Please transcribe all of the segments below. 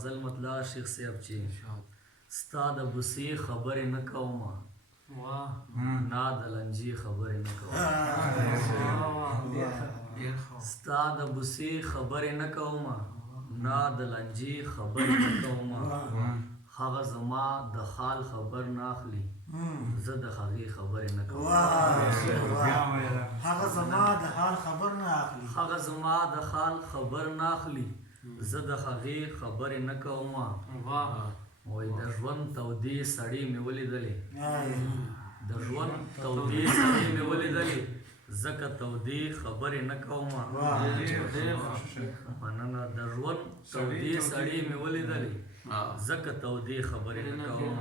غزل مطلع شیخ صاحب چې ستا د بوسې خبرې نه کومه نا د لنجې خبرې نه کومه ستا د بوسې خبرې نه کومه نا د لنجې خبرې نه کومه هغه زما د خال خبر نه اخلي زه د هغې خبرې نه کوم هغه زما د حال خبر نه اخلي هغه زما د حال خبر نه اخلي زه د هغې خبرې نه کوم وایي د ژوند تودې سړې مې ولیدلې د ژوند تودې سړې مې ولیدلې ځکه تودې خبرې نه کوم مننه د ژوند تودې سړې مې ولیدلې ځکه تودې خبرې نه کوم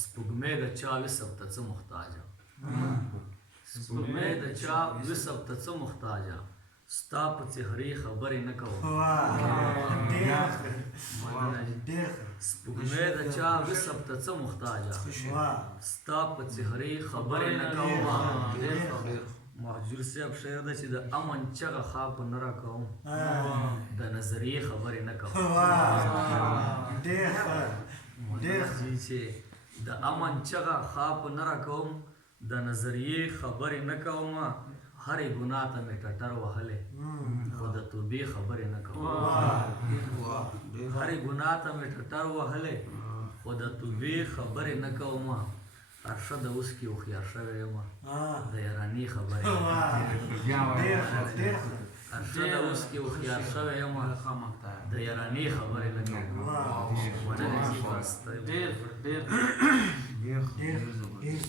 سپوږمۍ د چا وسب ته څه محتاجه سپوږمۍ د چا وسب ته څه محتاجه ستا په څهرې خبرې نه کوم سپوږمۍ د چا وسب ته څه محتاجه ستا په څهرې خبرې نه کوم مهجور صاحب شعر ده چې د امن چغه خواب نه راکوم د نظریې خبرې نه کوم چې د امن چغه خواب نه راکوم د نظریې خبرې نه کوم هرې ګناه ته مې ټټر وهلی خو د توبې خبرې نه کوم هرې ګناه ته مې ټټر وهلی خو د توبې خبرې نه کوم ارشد اوس کې هوښیار شوی یم د یارانې خبرې ارشد اوس کې هوښیار شوی یم د یارانې خبرې نه کوم